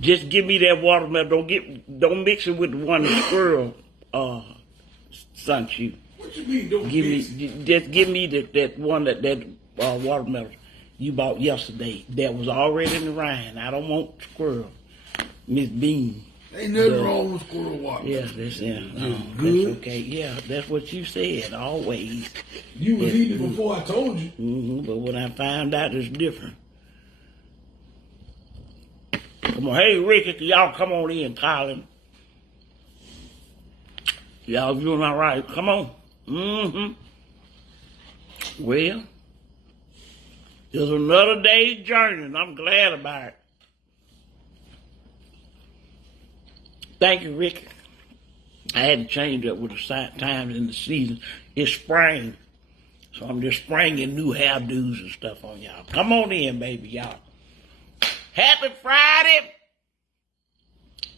Just give me that watermelon. Don't mix it with the one the squirrel sent you. What you mean? Don't Just give me that one that watermelon you bought yesterday that was already in the rind. I don't want squirrel, Miss Bean. Ain't nothing wrong with squirrel watermelon. Yes, that's good. That's okay. Yeah, that's what you said always. You was eating it before I told you. Mm-hmm, but when I found out, it's different. Come on, hey Ricky, y'all come on in, Colin. Y'all doing all right? Come on. Mm-hmm. Well, it's another day's journey, and I'm glad about it. Thank you, Ricky. I had to change up with the times in the season. It's spring, so I'm just springing new hairdos and stuff on y'all. Come on in, baby, y'all. Happy Friday.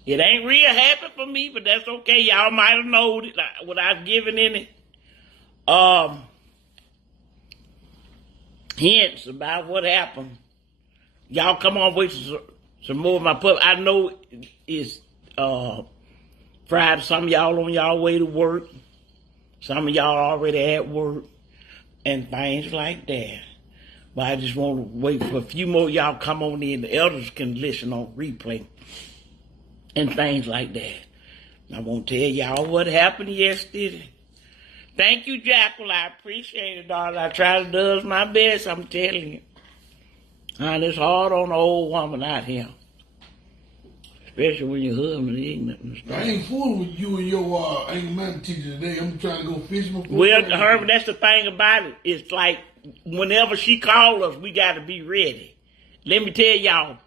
It ain't real happy for me, but that's okay. Y'all might have known it without giving any hints about what happened. Y'all come on with some more of my pup. I know it's Friday. Some of y'all on y'all way to work. Some of y'all already at work and things like that. But I just want to wait for a few more y'all come on in. The elders can listen on replay and things like that. I won't tell y'all what happened yesterday. Thank you, Jackal. I appreciate it, darling. I try to do my best, I'm telling you. And it's hard on the old woman out here. Especially when your husband is ignorant and stuff. I ain't fooling with you and your anger management teacher today. I'm trying to go fishing. Well, Herman, that's the thing about it. It's like whenever she calls us, we got to be ready. Let me tell y'all.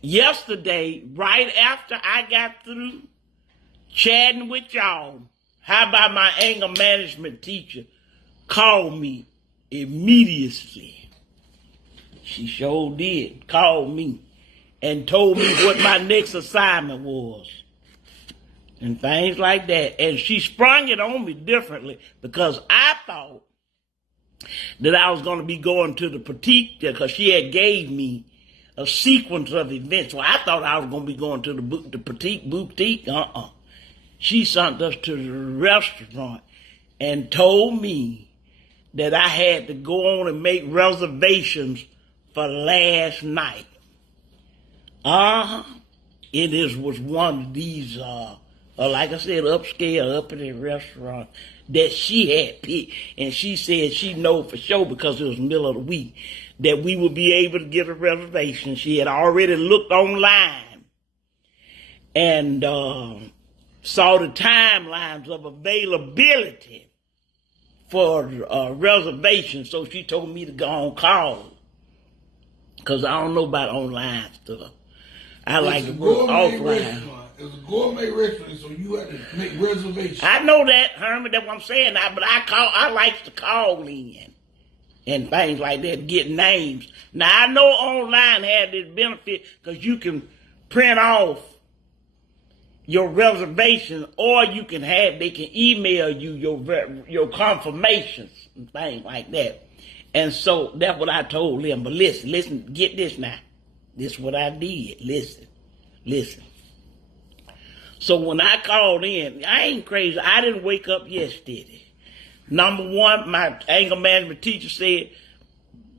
Yesterday, right after I got through chatting with y'all, how about my anger management teacher called me immediately? She sure did. Called me and told me what my next assignment was. And things like that. And she sprung it on me differently because I thought that I was going to be going to the boutique because she had gave me a sequence of events. So I thought I was going to be going to the boutique. She sent us to the restaurant and told me that I had to go on and make reservations for last night. It was one of these, like I said, upscale, up in the restaurant that she had picked. And she said she know for sure because it was the middle of the week that we would be able to get a reservation. She had already looked online and saw the timelines of availability for reservations. So she told me to go on call because I don't know about online stuff. I like to go offline. It was a gourmet restaurant, so you had to make reservations. I know that, Herman. That's what I'm saying. But I like to call in and things like that, get names. Now I know online had this benefit because you can print off your reservation, or you can they can email you your confirmations and things like that. And so that's what I told them. But listen, get this now. This is what I did. Listen. So when I called in, I ain't crazy. I didn't wake up yesterday. Number one, my anger management teacher said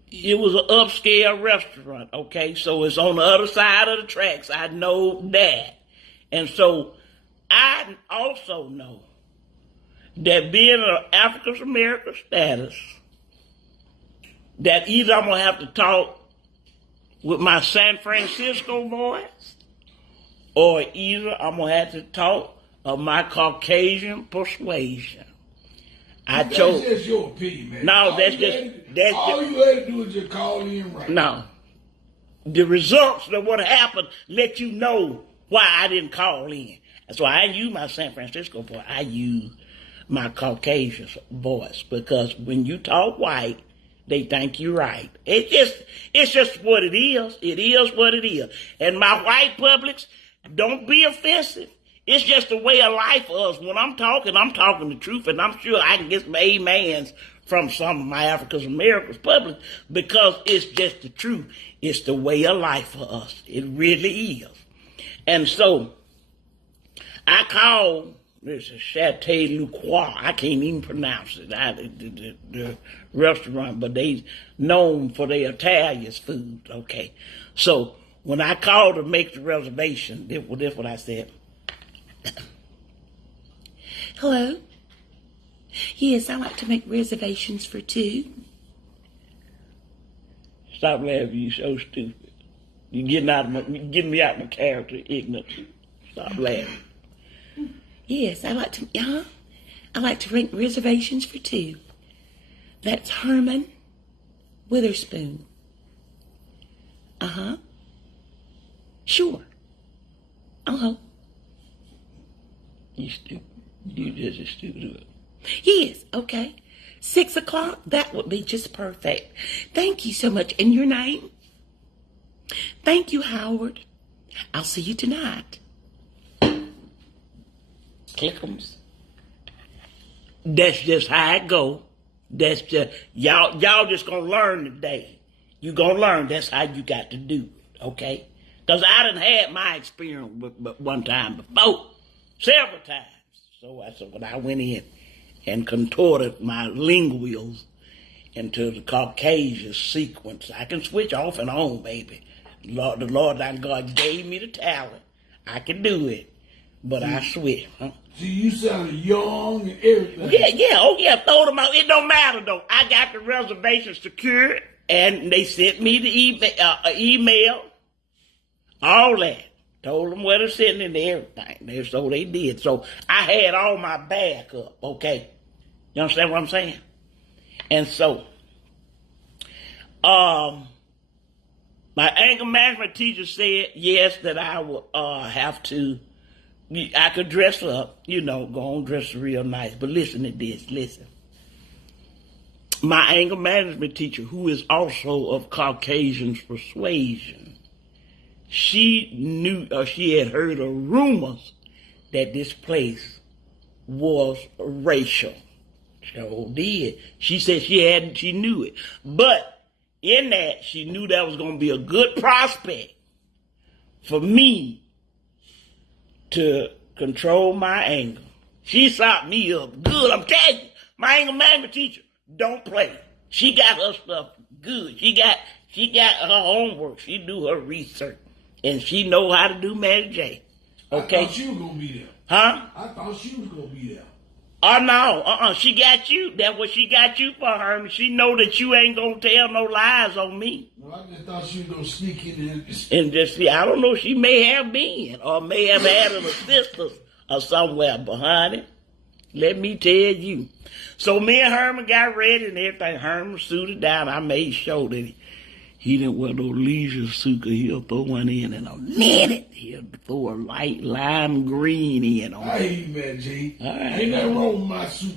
it was an upscale restaurant, okay? So it's on the other side of the tracks. I know that. And so I also know that being an African-American status, that either I'm going to have to talk with my San Francisco voice, or either I'm going to have to talk of my Caucasian persuasion. That's just your opinion, man. No, all you had to do is just call in right. No. The results of what happened let you know why I didn't call in. That's why I use my San Francisco voice. I use my Caucasian voice because when you talk white, they think you're right. It's just what it is. It is what it is. And my white publics, don't be offensive. It's just a way of life for us. When I'm talking the truth, and I'm sure I can get some amens from some of my African Americans public because it's just the truth. It's the way of life for us. It really is. And so I called this is Chateau Lucroix. I can't even pronounce it. The restaurant, but they known for their Italian food. Okay, so when I called to make the reservation, this what I said. Hello. Yes, I like to make reservations for 2. Stop laughing. You so stupid. You getting me out of my character, ignorant. Stop laughing. Yes, I like to make reservations for 2. That's Herman Witherspoon. Sure. You stupid. You just as stupid. Yes, okay. 6 o'clock? That would be just perfect. Thank you so much. And your name? Thank you, Howard. I'll see you tonight. Clickums. That's just how it go. That's just y'all just gonna learn today. You gonna learn. That's how you got to do it, okay? Because I done had my experience one time before, several times. So when I went in and contorted my linguals into the Caucasian sequence, I can switch off and on, baby. The Lord thy God gave me the talent. I can do it, but I switch. Huh? See, you sound young and everything. Yeah, throw them out. It don't matter, though. I got the reservation secured, and they sent me the email, all that. Told them where to send it and everything. So they did. So I had all my backup, okay? You understand what I'm saying? And so, my anger management teacher said, yes, that I would have to, I could dress up, go on dress real nice. But listen to this, listen. My anger management teacher, who is also of Caucasian persuasion, she knew, she had heard of rumors that this place was racial. So did. She said she knew it. But in that, she knew that was going to be a good prospect for me to control my anger. She socked me up good. I'm telling you, my anger management teacher don't play. She got her stuff good. She got her homework. She do her research. And she know how to do Mary J. Okay? I thought she was going to be there. Huh? I thought she was going to be there. Oh, no. She got you. That's what she got you for, Herman. She know that you ain't going to tell no lies on me. No, I just thought she was going to sneak in there. And just see, I don't know, she may have been, or may have had an assistant or somewhere behind it. Let me tell you. So me and Herman got ready and everything. Herman suited down. I made sure that he didn't wear no leisure suit, because he'll throw one in a minute. He'll throw a light lime green in on it. I hate you, man, G. All right. Ain't nothing wrong with my suit.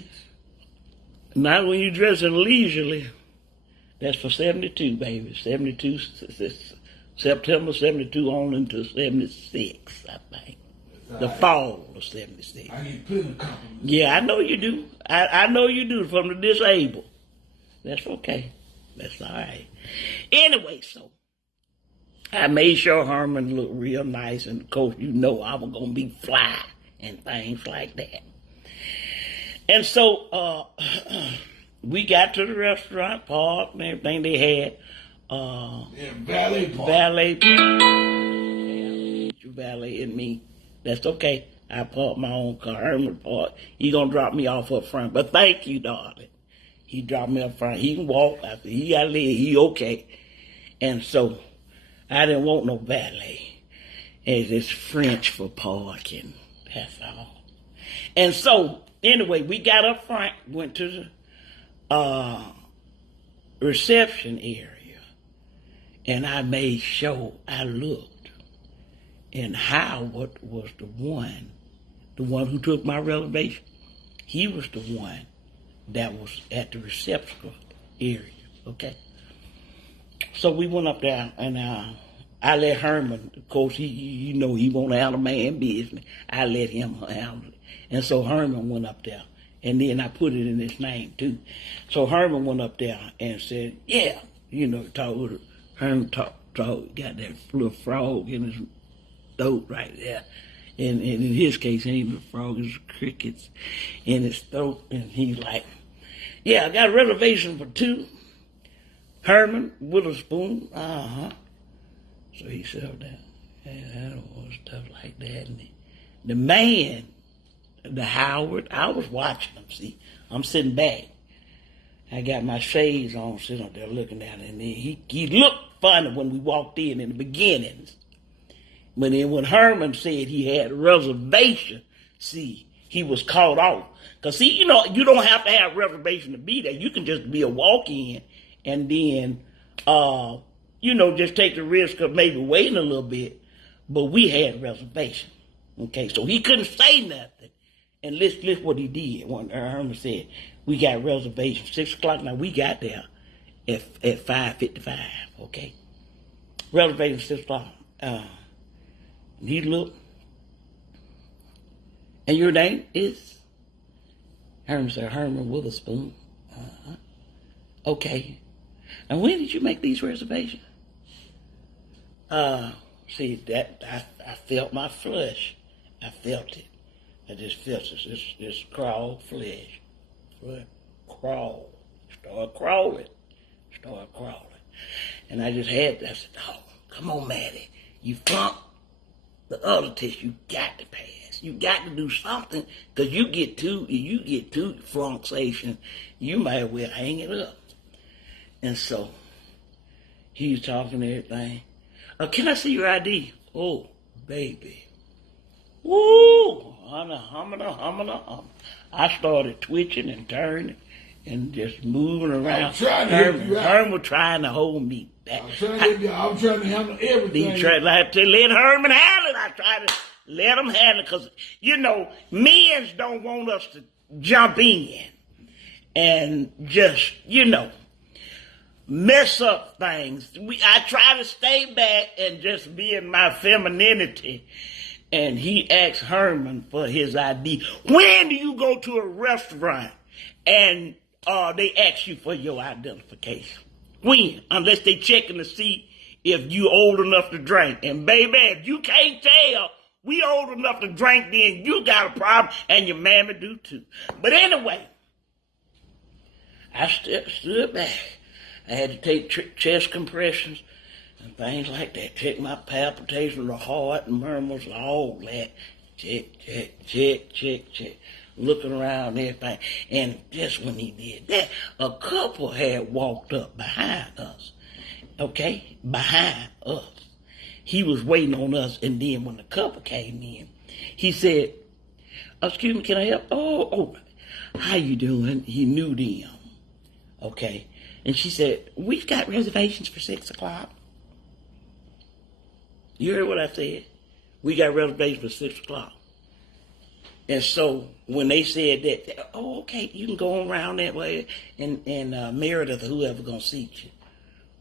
Not when you dressing leisurely. That's for 72, baby. 72, September 72 on into 76, I think. The fall of 76. I get plenty of compliments. Yeah, I know you do. I know you do, from the disabled. That's okay. That's all right. Anyway, so I made sure Herman looked real nice, and of course, I was going to be fly and things like that. And so we got to the restaurant, parked, and everything they had. Valet park. Valet. You valet and me. That's okay. I parked my own car. Herman parked. He going to drop me off up front. But thank you, darling. He dropped me up front. He can walk. After he got to live, he okay. And so I didn't want no valet. It's French for parking. That's all. And so, anyway, we got up front, went to the reception area, and I made sure I looked. And Howard was the one who took my reservation. He was the one that was at the reception area, okay? So we went up there, and I let Herman, of course, he won't handle man business. I let him handle it. And so Herman went up there, And then I put it in his name too. So Herman went up there and said, yeah, Herman got that little frog in his throat right there. And in his case, it ain't a frog, it's crickets in his throat. And he's like, yeah, I got a reservation for 2. Herman Witherspoon. So he said up there, I don't want stuff like that. And the man, the Howard, I was watching him, see. I'm sitting back. I got my shades on, sitting up there looking at him. And then he looked funny when we walked in the beginnings. But then when Herman said he had a reservation, see, he was caught off. Because, see, you don't have to have a reservation to be there. You can just be a walk-in and then, just take the risk of maybe waiting a little bit. But we had a reservation. Okay, so he couldn't say nothing. And listen what he did. When Herman said, we got reservations, 6 o'clock. Now, we got there at 5:55, okay? Reservation 6 o'clock. He looked. And your name is? Herman said, Herman Witherspoon. Okay. And when did you make these reservations? See, that I felt my flesh. I felt it. I just felt this crawl flesh. Crawl. Start crawling. And I just had that. I said, oh, come on, Maddie. You flunked the other test. You got to pass. You got to do something, because you get two flunksation, you might as well hang it up. And so he's talking everything. Can I see your ID? Oh, baby. Woo! I started twitching and turning and just moving around. Herman was trying to hold me back. I'm trying to handle everything. He tried to let Herman handle it. I tried to let him handle it because, men don't want us to jump in and just, mess up things. I try to stay back and just be in my femininity. And he asked Herman for his ID. When do you go to a restaurant and they ask you for your identification? When? Unless they checking to see if you old enough to drink. And baby, if you can't tell we old enough to drink, then you got a problem, and your mammy do too. But anyway, I stood back. I had to take chest compressions and things like that. Check my palpitations, the heart, and murmurs, all that. Check. Looking around and everything. And just when he did that, a couple had walked up behind us. Okay? Behind us. He was waiting on us, and then when the couple came in, he said, excuse me, can I help? Oh, how you doing? He knew them. Okay? And she said, we've got reservations for 6 o'clock. You heard what I said? We got reservations for 6 o'clock. And so when they said that, oh, okay, you can go around that way, and Meredith or whoever gonna seat you.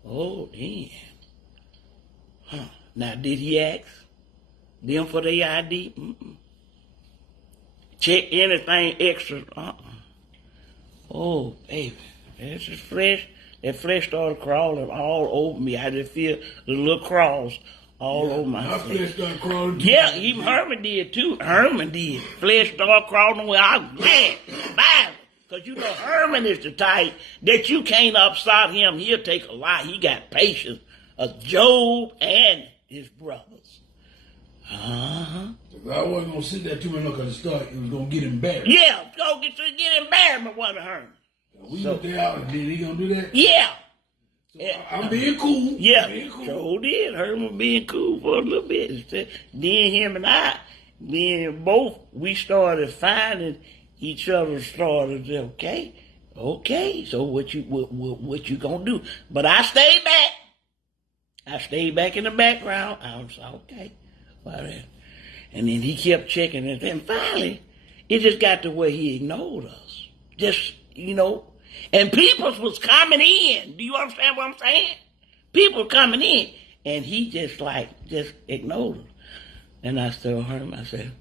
Oh, damn. Huh. Now, did he ask them for their ID? Mm-mm. Check anything extra? Oh, baby. That's just flesh. That flesh started crawling all over me. I just feel the little crawls all over my face. Flesh started crawling. Yeah, even Herman did too. Herman did. Flesh started crawling away. I was glad. Bye. Because Herman is the type that you can't upset him. He'll take a lie. He got patience of Job and his brothers. I wasn't going to sit there too much because it was going to get embarrassed. Yeah, go get embarrassment with Herman. We went there, did he gonna do that? Yeah. So I'm being cool. Yeah, sure did. Herman being cool for a little bit. Then him and I, both, we started finding each other. Started okay. So what you gonna do? But I stayed back. I stayed back in the background. I was okay. And then he kept checking, and then finally, it just got to where he ignored us. Just. And people was coming in. Do you understand what I'm saying? People coming in. And he just ignored them. And I still heard him. I said,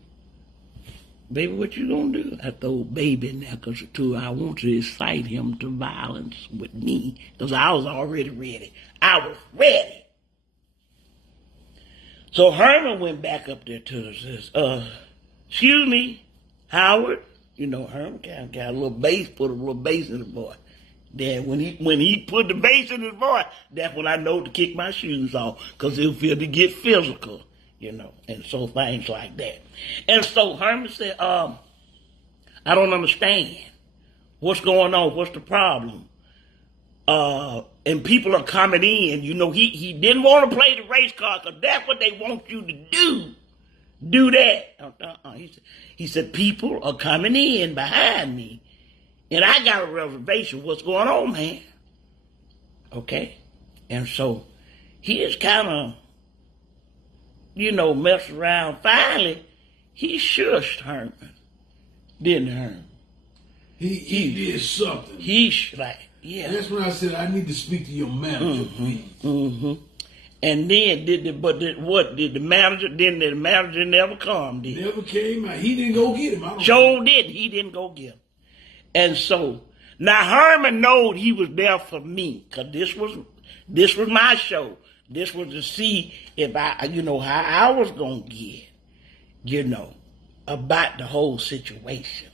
Baby, what you gonna do? I throw baby in there because I want to incite him to violence with me because I was already ready. I was ready. So Herman went back up there to her and says, excuse me, Howard. You know, Herman got a little bass, put a little bass in his voice. Then when he put the bass in his voice, that's when I know to kick my shoes off because he'll feel to get physical. You know, and so things like that. And so Herman said, I don't understand. What's going on? What's the problem? And people are coming in. You know, he didn't want to play the race card because that's what they want you to do. Do that. He said, people are coming in behind me. And I got a reservation. What's going on, man? Okay. And so he is kind of, you know, mess around. Finally, he shushed Herman. Didn't Herman? He did something. Yeah. That's when I said, I need to speak to your manager, please. Mm-hmm. And then the manager never come, did he? Never came out. He didn't go get him. Joe didn't. He didn't go get him. And so, now Herman knowed he was there for me, because this was my show. This was to see if how I was going to get, about the whole situation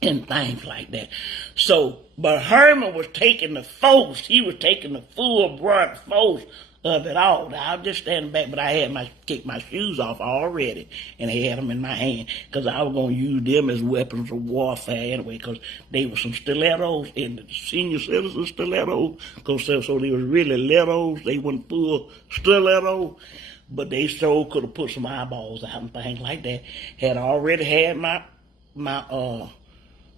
and things like that. So, but Herman was taking the force. He was taking the full brunt force of it all. Now, I was just standing back, but I had kicked my shoes off already and had them in my hand because I was going to use them as weapons of warfare anyway, because they were some stilettos and the senior citizen stilettos, so they was really lettos. They weren't full stilettos, but they so could have put some eyeballs out and things like that. Had already had my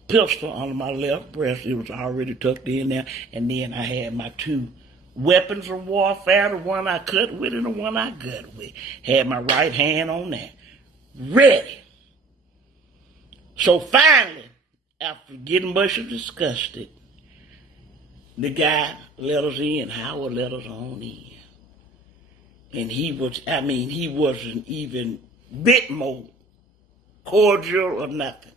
pistol under my left breast. It was already tucked in there, and then I had my two weapons of warfare, the one I cut with and the one I gut with. Had my right hand on that. Ready. So finally, after getting much disgusted, the guy let us in. Howard let us on in. And he wasn't even bit more cordial or nothing.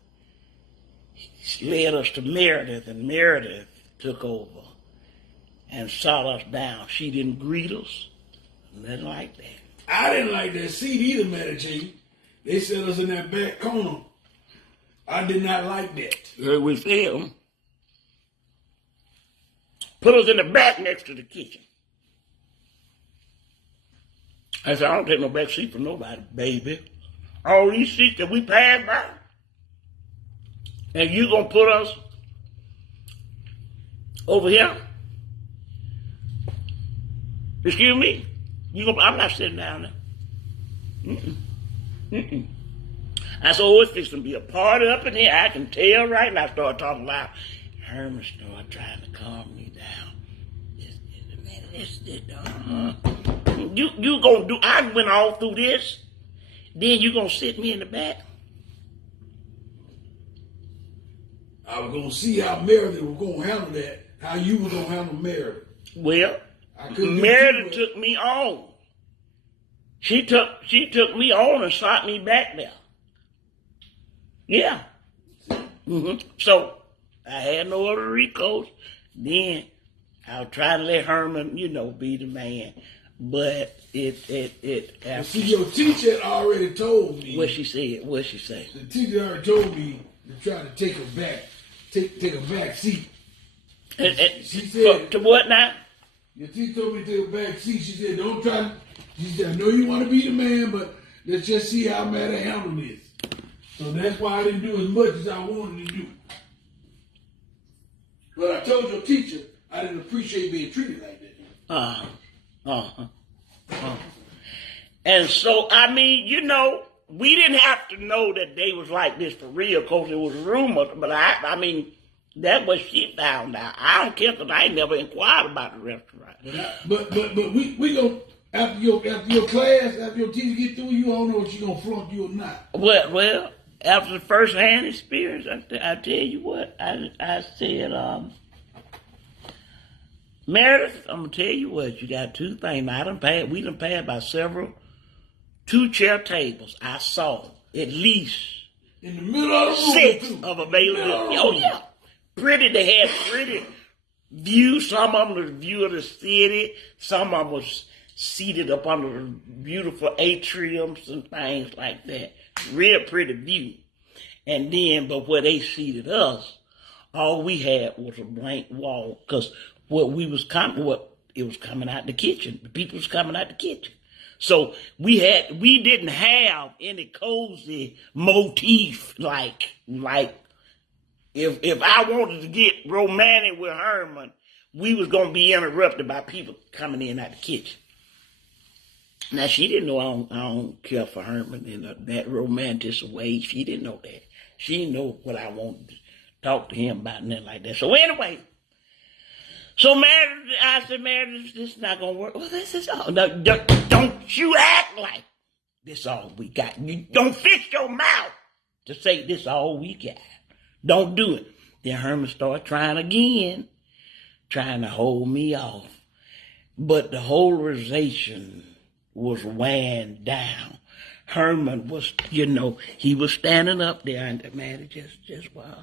He led us to Meredith, and Meredith took over and sat us down. She didn't greet us, nothing like that. I didn't like that seat either, Meditating. They set us in that back corner. I did not like that. We said, put us in the back next to the kitchen. I said, I don't take no back seat for nobody, baby. All these seats that we passed by, and you gonna put us over here? Excuse me? I'm not sitting down there. I said, it's fixing to be a party up in here. I can tell right now. I started talking loud. Herman started trying to calm me down. You gonna do, I went all through this. Then you gonna sit me in the back? I was gonna see how Meredith was gonna handle that. How you were gonna handle Meredith. Well, Meredith took me on. She took me on and sat me back there. Yeah. Mm-hmm. So I had no other recourse. Then I was trying to let Herman, be the man. But it see, your teacher had already told me. What she said? What she say? The teacher already told me to try to take her back, take a back seat. And she said to what now? Your teacher told me to take a back seat. She said, don't try. She said, I know you want to be the man, but let's just see how mad I handle this. So that's why I didn't do as much as I wanted to do. But I told your teacher I didn't appreciate being treated like that. And so, we didn't have to know that they was like this for real, because it was rumors. But that was she found out. I don't care, because I ain't never inquired about the restaurant. But we go after your class, after your teacher get through, you don't know if she gonna flunk you or not. Well, after the first hand experience, I tell you what, I said, Meredith, I'm gonna tell you what, you got two things. We done passed by several 2-chair tables. I saw at least In the middle of the room. 6 too. of availability. Oh, yeah. Pretty, they had pretty views. Some of them was view of the city. Some of them was seated up under the beautiful atriums and things like that. Real pretty view. And then, but where they seated us, all we had was a blank wall. Because it was coming out the kitchen. The people was coming out the kitchen. So we didn't have any cozy motif like if I wanted to get romantic with Herman, we was gonna be interrupted by people coming in out the kitchen. Now she didn't know I don't care for Herman in that romantic way. She didn't know that. She didn't know what I wanted to talk to him about and nothing like that. So anyway. So I said, Mary, this is not gonna work. Well, this is all. No, don't you act like this all we got. You don't fix your mouth to say this all we got. Don't do it. Then Herman started trying again, trying to hold me off. But the polarization was weighing down. Herman was, he was standing up there and the man just wow.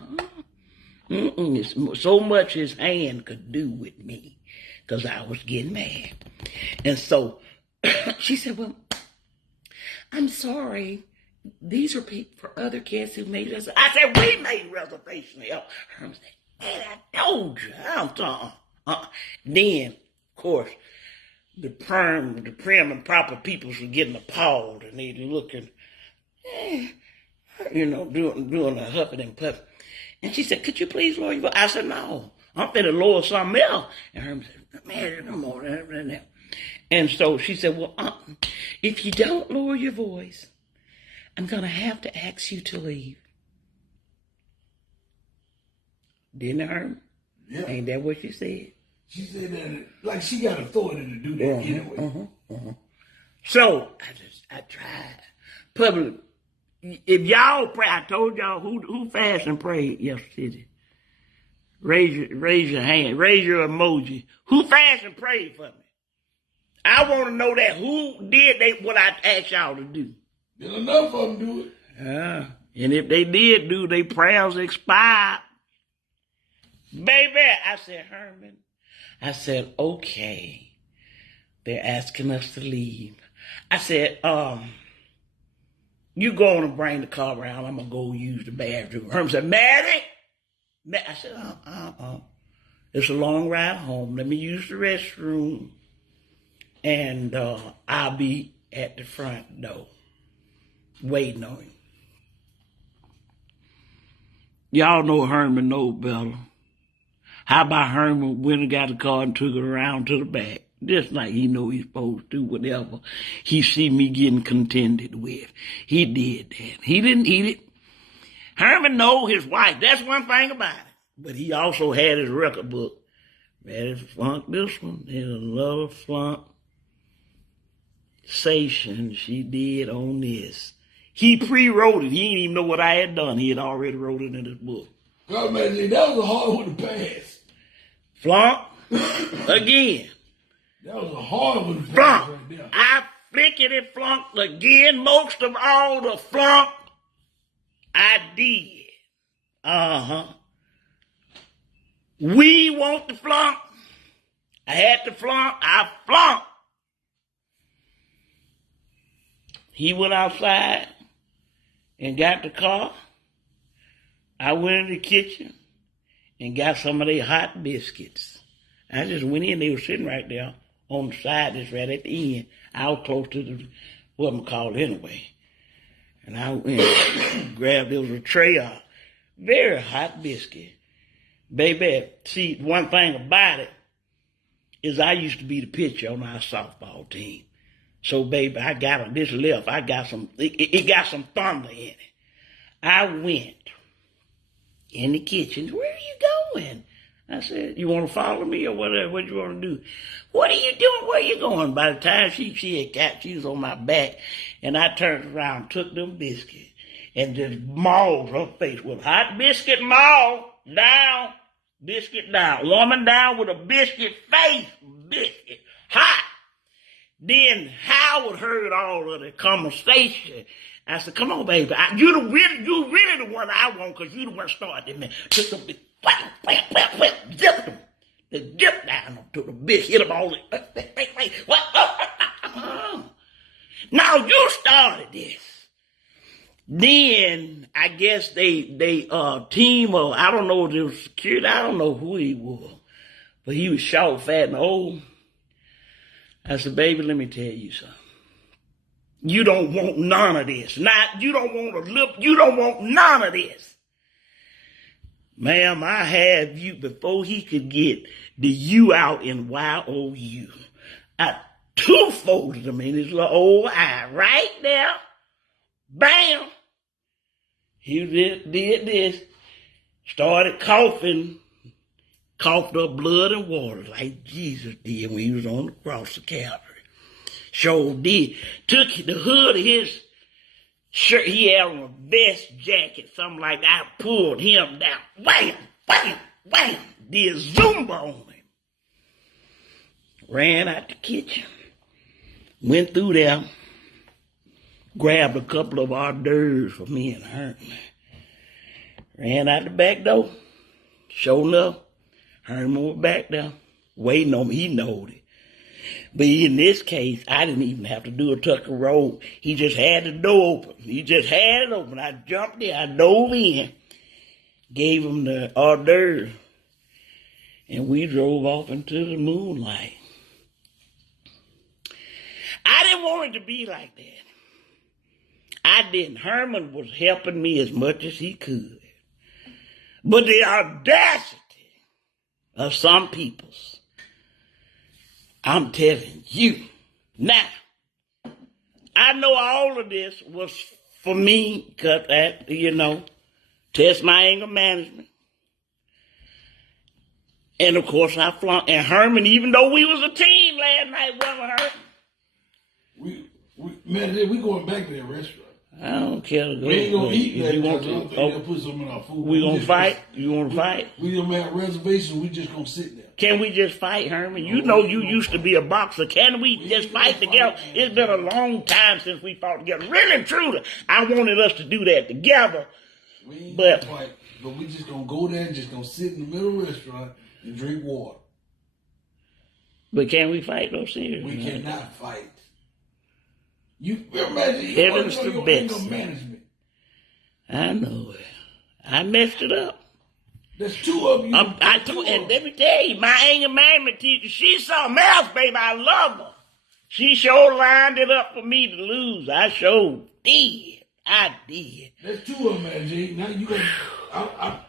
It's so much his hand could do with me because I was getting mad. And so she said, well, I'm sorry. These are people for other kids who made us. I said, we made reservations. Herman said, man, I told you. I'm talking. Then, of course, the prim and proper peoples were getting appalled and they looking, doing a huffing and puffing. And she said, could you please lower your voice? I said, no, I'm going to lower something else. And Herman said, man, come on. And so she said, well, if you don't lower your voice, I'm going to have to ask you to leave. Didn't it, Herman? Yeah. Ain't that what she said? She said that like she got authority to do that anyway. So I tried. Public. If y'all pray, I told y'all who fasted and prayed yesterday. Raise your hand. Raise your emoji. Who fasted and prayed for me? I want to know that. Who did what I asked y'all to do? Did enough of them do it? Yeah. And if they did do, their prayers expired. Baby, I said, Herman. I said, okay. They're asking us to leave. I said, you go on and bring the car around. I'm going to go use the bathroom. Herman said, Maddie? I said, it's a long ride home. Let me use the restroom. And I'll be at the front door waiting on him. Y'all know Herman knows better. How about Herman went and got the car and took it around to the back? Just like he know he's supposed to, whatever he see me getting contended with. He did that. He didn't eat it. Herman know his wife. That's one thing about it. But he also had his record book. Maddie flunked this one. There's another flunkation she did on this. He pre-wrote it. He didn't even know what I had done. He had already wrote it in his book. God, man, that was a hard one to pass. Flunk again. That was a hard one to pass Flunk. right there. I flickety flunked again. Most of all the flunk I did. We want the flunk. I had the flunk. I flunked. He went outside and got the car. I went in the kitchen and got some of their hot biscuits. I just went in. They were sitting right there on the side, just right at the end. I was close to the, what I'm called anyway. And I went and grabbed, there was a tray of very hot biscuit. Baby, see, one thing about it is I used to be the pitcher on our softball team. So, baby, I got on this left. I got some, it got some thunder in it. I went in the kitchen. Where are you going? I said, you want to follow me or whatever? What you want to do? What are you doing? Where are you going? By the time she had got, she was on my back, and I turned around, took them biscuits, and just mauled her face with hot biscuit maul down, biscuit down, woman down with a biscuit face, biscuit hot. Then Howard heard all of the conversation, I said, come on, baby. You really the one I want because you the one started, man. Took them, dipped them. They dipped down to the bitch, hit them all. What? Now you started this. Then I guess they team of, I don't know if it was security, I don't know who he was, but he was short, fat, and old. I said, baby, let me tell you something. You don't want none of this. You don't want none of this. Ma'am, I have you before he could get the U out in Y-O-U. I two-folded him in his little old eye right there. Bam! He did this, started coughing, coughed up blood and water like Jesus did when he was on the cross of Calvary. Sure did. Took the hood of his shirt, he had on a vest jacket, something like that. I pulled him down. Wham! Wham! Wham! Did Zumba on him. Ran out the kitchen. Went through there. Grabbed a couple of hors d'oeuvres for me and Herman. Ran out the back door. Sure enough, Herman was back there waiting on me. He knowed it. But in this case, I didn't even have to do a tuck and roll. He just had the door open. He just had it open. I jumped in. I dove in. Gave him the hors d'oeuvres. And we drove off into the moonlight. I didn't want it to be like that. I didn't. Herman was helping me as much as he could. But the audacity of some peoples, I'm telling you. Now, I know all of this was for me, because test my anger management. And of course I flunked. And Herman, even though we was a team last night, wasn't Herman? We going back to that restaurant. I don't care to go. We ain't gonna eat that. You want to? They'll put some in our food. We gonna fight? You want to fight? We don't have reservations. We just gonna sit there. Can we just fight, Herman? You know you used to be a boxer. Can we just fight together? It's been a long time since we fought together. Really and truly, I wanted us to do that together. We ain't But gonna fight. But we just gonna go there and just gonna sit in the middle of the restaurant and drink water. But can we fight though, seriously? We cannot fight. You imagine Heavens to your Betsy. anger management. I know it. I messed it up. There's two of you. And let me tell you, my anger management teacher, she's something else, baby. I love her. She sure lined it up for me to lose. I sure did. I did. There's two of them, man, Jay. Now you got.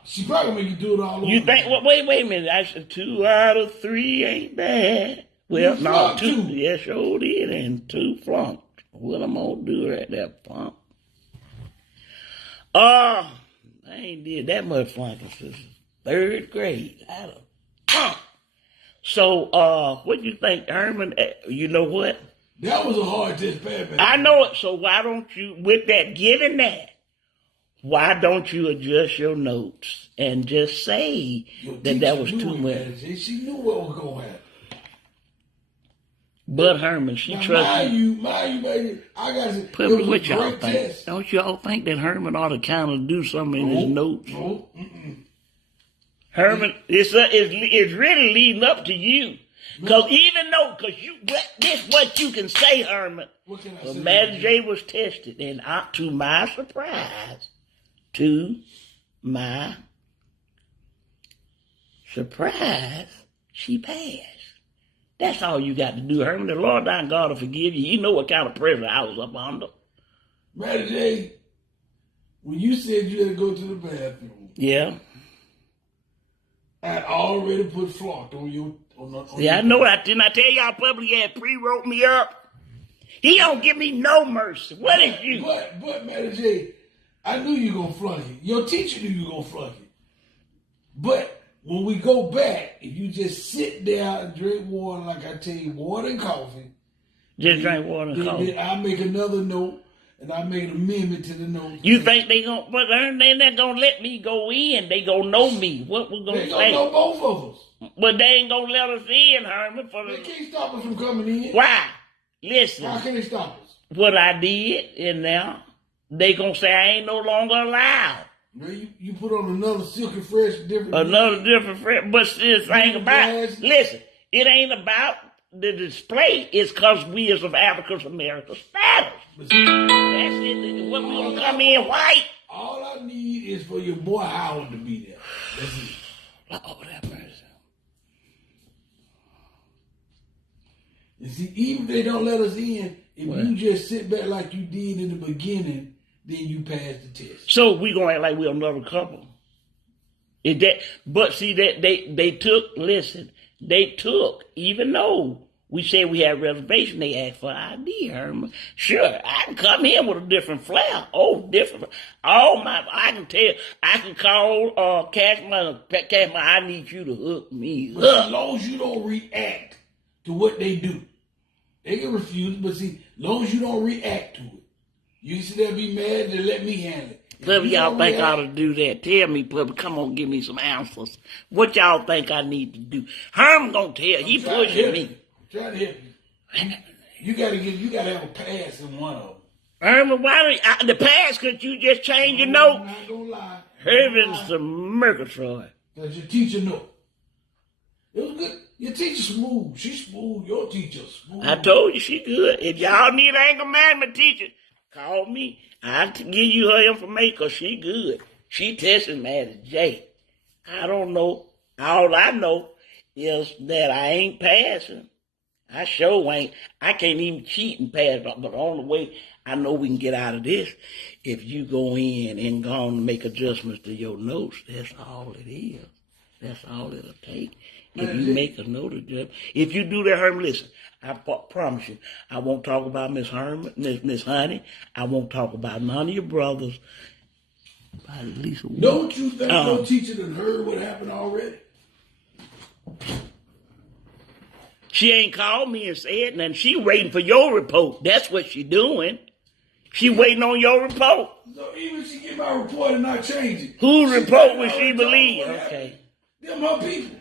She probably make you do it all over. You think? Well, wait a minute. I said 2 out of 3 ain't bad. Well, no, 2. Yeah, sure did, and 2 flunked. What I'm gonna do right there, flunk? I ain't did that much flunking since 3rd grade. So, what do you think, Herman? You know what? That was a hard test, bad. I know it. So why don't you, with that, given that, why don't you adjust your notes and just say that was too much? She knew what was going to happen. But Herman, she trusted you, baby. I got to put me what y'all think. Test. Don't y'all think that Herman ought to kind of do something in his notes? No. Herman, it's really leading up to you. Because this what you can say, Herman. What can I say? Mad J was tested, and to my surprise, she passed. That's all you got to do, Herman. The Lord thy God will forgive you. You know what kind of pressure I was up under. Mad J, when you said you had to go to the bathroom, yeah, I already put flock on your. I know that. Didn't I tell y'all publicly he had pre-wrote me up? He don't give me no mercy. What is you? But Mad J, I knew you gonna flunk it. Your teacher knew you gonna flunk it. But when we go back, if you just sit there and drink water, like I tell you, water and coffee. Just drink water and coffee. Then I'll make another note, and I make an amendment to the note. You think they're not gonna let me go in? They gonna know me. What we gonna say? They gonna know both of us. But they ain't gonna let us in, Herman. They can't stop us from coming in. Why? Listen. How can they stop us? What I did in there, they gonna say I ain't no longer allowed. Now you put on another silky fresh different. Another different friend. But this ain't about, listen, it ain't about the display. It's because we as of African American status. That's it. What we gonna come in white? All I need is for your boy Howard to be there. That's it. Lord have mercy. And see, even if they don't let us in, if you just sit back like you did in the beginning, then you pass the test. So we gonna act like we're another couple. Is that? But see that they took. Listen, they took. Even though we said we had reservation, they asked for ID, Herman. Sure, I can come in with a different flair. Oh, different. I can tell. I can call Cash Money. I need you to hook me But up. as long as you don't react to what they do, they can refuse. But see, as long as you don't react to it, you sit there and be mad and let me handle it. Puppy, y'all think I ought to do that? Tell me, Puppy. Come on, give me some answers. What y'all think I need to do? Herm gonna tell. He pushing me. I'm trying to help you. You gotta have a pass in one of them. Herman, why don't the past? Could you just change your note? I'm not gonna lie. Heavens to Murgatroyd. Does your teacher know? It was good. Your teacher smooth. She smooth. Your teacher smooth. I told you she good. If y'all need anger management teacher, call me. I'll give you her information because she good. She testing Maddie J. I don't know. All I know is that I ain't passing. I sure ain't. I can't even cheat and pass. But the only way I know we can get out of this, if you go in and go and make adjustments to your notes, that's all it is. That's all it'll take. If you make a note adjustment. If you do that, Herman, listen, I promise you, I won't talk about Miss Herman, Miss Honey. I won't talk about none of your brothers. About at least one. Don't you think your teacher done heard what happened already? She ain't called me and said nothing. She waiting for your report. That's what she doing. She waiting on your report. So even if she get my report and not change it. Whose report would she believe? Okay. Them her people.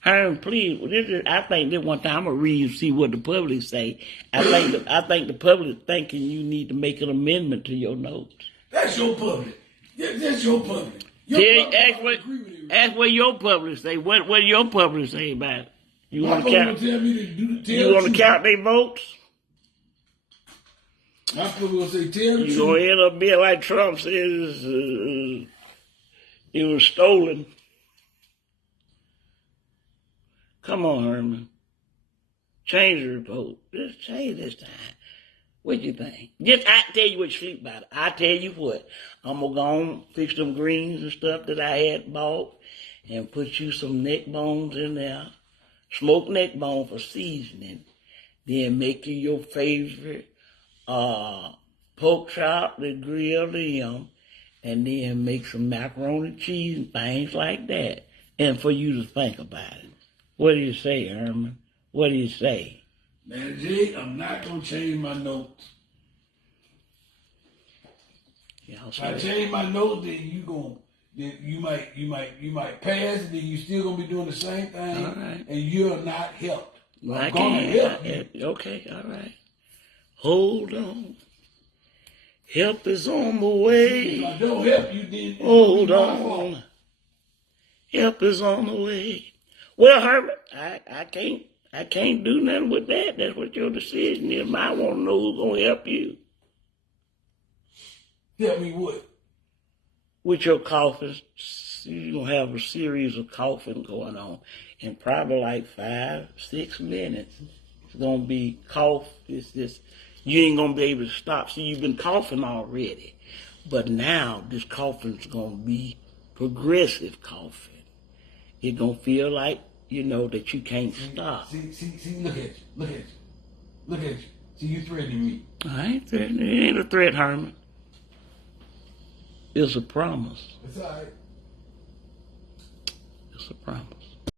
Herman, please. I think this one time I'm gonna read and see what the public say. I think the public thinking you need to make an amendment to your notes. That's your public. That's your public. Ask what your public say. What your public say about it? You My want to public count? tell me to do the You want to count their votes? My public will say tell the You gonna end up being like Trump says it was stolen. Come on, Herman. Change the report. Just change this time. What you think? I tell you what you think about it. I tell you what. I'm gonna go and fix them greens and stuff that I had bought and put you some neck bones in there. Smoked neck bone for seasoning. Then make you your favorite pork chop, the grill them, and then make some macaroni and cheese and things like that. And for you to think about it. What do you say, Herman? What do you say? Man, Jay, I'm not gonna change my notes. If I change my notes, then you might pass, and then you still gonna be doing the same thing, right. and you're not helped. Well, I'm gonna help you. Okay, all right. Hold on. Help is on the way. If I don't help you, then Hold on. Help is on the way. Well, Herman, I can't do nothing with that. That's what your decision is. I want to know who's gonna help you. Help me what? With your coughing, you're gonna have a series of coughing going on. In probably like 5-6 minutes, it's gonna be cough. You ain't gonna be able to stop. See, you've been coughing already, but now this coughing's gonna be progressive coughing. It's gonna feel like, that you can't stop. See, look at you. See, you threatening me. I ain't threatening. It ain't a threat, Herman. It's a promise. It's all right. It's a promise.